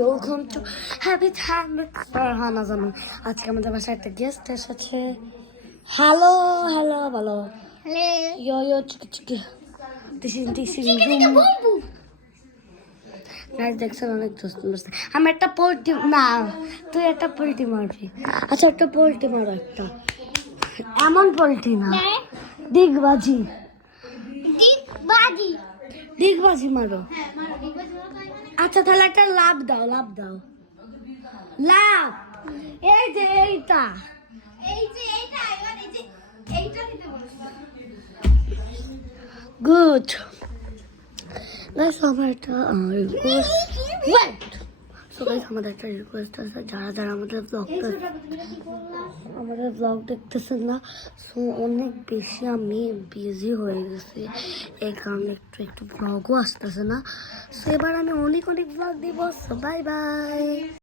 Welcome to happy time with Farhana Zaman. আজকে আমাদের বাসায় একটা গেস্ট এসেছে। হ্যালো হ্যালো বলো। ইয়ো ইয়ো চিকি চিকি টিসিং বুম। গাইস দেখছেন অনেক দোস্ত মারছে। আমি একটা পোল্ট্রি না, তুই একটা পোল্ট্রি মারবি। আচ্ছা একটা পোল্ট্রি মারো, একটা এমন পোল্ট্রি না, ডিগবাজি ডিগবাজি মারো। আচ্ছা তাহলে একটা লাভ দাও, লাভ দাও, লাভ। এই যে এইটা, গুড। গাইস আমার একটা রিকোয়েস্ট, ওয়েট। সো গাইস আমাদের একটা রিকোয়েস্ট আছে, যারা যারা আমাদের ব্লগ দেখতেছেন না, সো অনেক বেশি আমি বিজি হয়ে গেছি, এই কারণে একটু ব্লগও আসতেছে না। সো এবার আমি অনেক ব্লগ দিব। So bye bye.